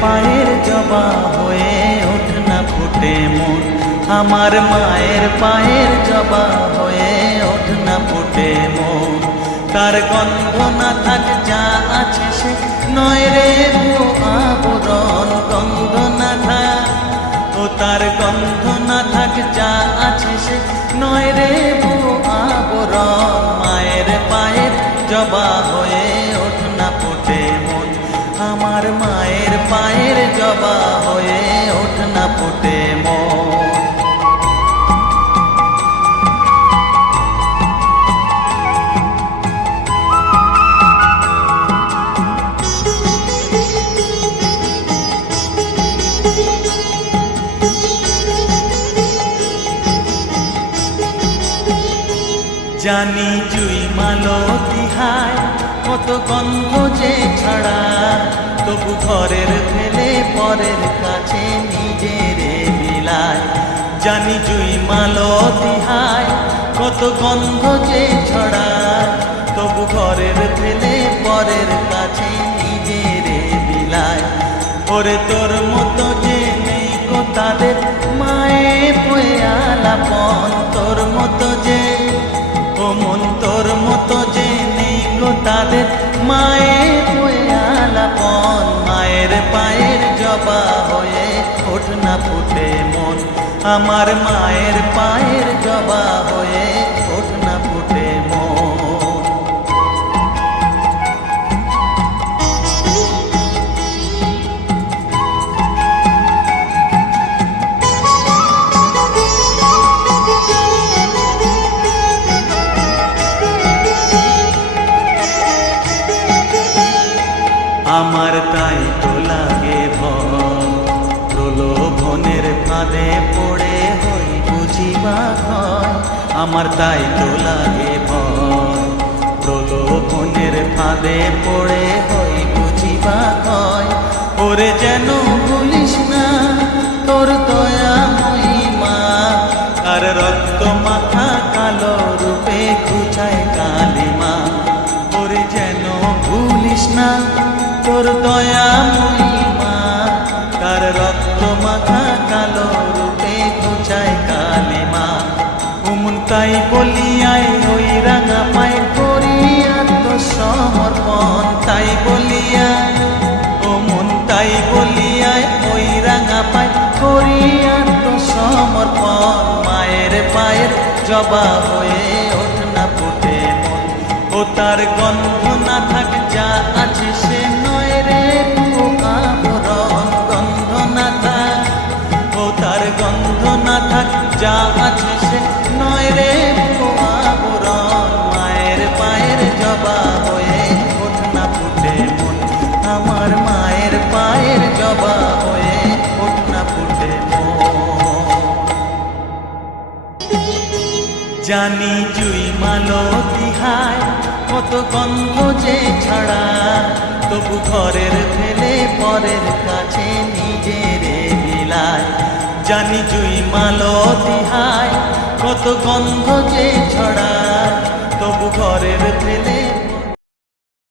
পায়ের জবা হয়ে ওঠ না ফুটে মন, আমার মায়ের পায়ের জবা হয়ে ওঠ না ফুটে মন। তার গন্ধ না থাক যা আছে সে নয় রে আবরণ, গন্ধ না থাক ও তার গন্ধ না থাক যা আছে সে নয় রে আবরণ। মায়ের পায়ের জবা হয়ে ওঠ না ফুটে মন, আমার মায়ের পায়ের জবা হয়ে ওঠ না ফুটে মন। জানি জুই মালতী হায় কত গন্ধ যে ছড়া, তবু ঘরের ফেলে পরের কাছে নিজের বিলায়। জানি জুই মালতী হায় কত গন্ধ যে ছড়া, তবু ঘরের ফেলে পরের কাছে নিজের বিলায়। ওরে তোর মতো যে নেই গো তাদের মায়ে পয়ে আলাপন, তোর মতো যে ও মন তোর মতো যে নেই গো তাদের মায়ে পয়ে আলাপন। মায়ের পায়ের জবা হয়ে ওঠ না ফুটে মন, আমার মায়ের পায়ের জবা হয়ে ওঠ না ফুটে মন। আমার তাই তো লাগে ভয়, প্রলোভনের ফাঁদে পড়ে হই বুঝিবা ভয়। আমার তাই তো লাগে ভয়, প্রলোভনের ফাঁদে পড়ে হই বুঝিবা ভয়। ওরে যেন ভুলিস না তোর দয়া মহিমা, আর রক্ত মাখা কালো রূপে খুঁচায় কালিমা। ওরে যেন ভুলিস না তোর দয়া মহিমা, তার রক্ত মাখা কালো রূপে খুঁচায় কালিমা। উমন তাই বলিয়ায় ওই রাঙা পায় করি আত্মসমর্পণ, তাই বলিয়ায় ও মন তাই বলিয়ায় ওই রাঙা পায় করি আত্মসমর্পণ। মায়ের পায়ের জবা হয়ে ওঠ না ফুটে মন, ও তার গন্ধ না থাক যা আছে সে নয় রে আবরণ। গন্ধ না থাক ও তার গন্ধ না থাক যা আছে সে নয় রে আবরণ। মায়ের পায়ের জবা হয়ে ওঠ না ফুটে মন, আমার মায়ের পায়ের জবা হয়ে ওঠ না ফুটে মন। জানি জুই মালতী হায় কত গন্ধ যে ছড়া, তবু ঘরের ফেলে পরের কাছে নিজের বিলায়। জানি জুই মালতী হায় কত গন্ধ যে ছড়া, তবু ঘরের ফেলে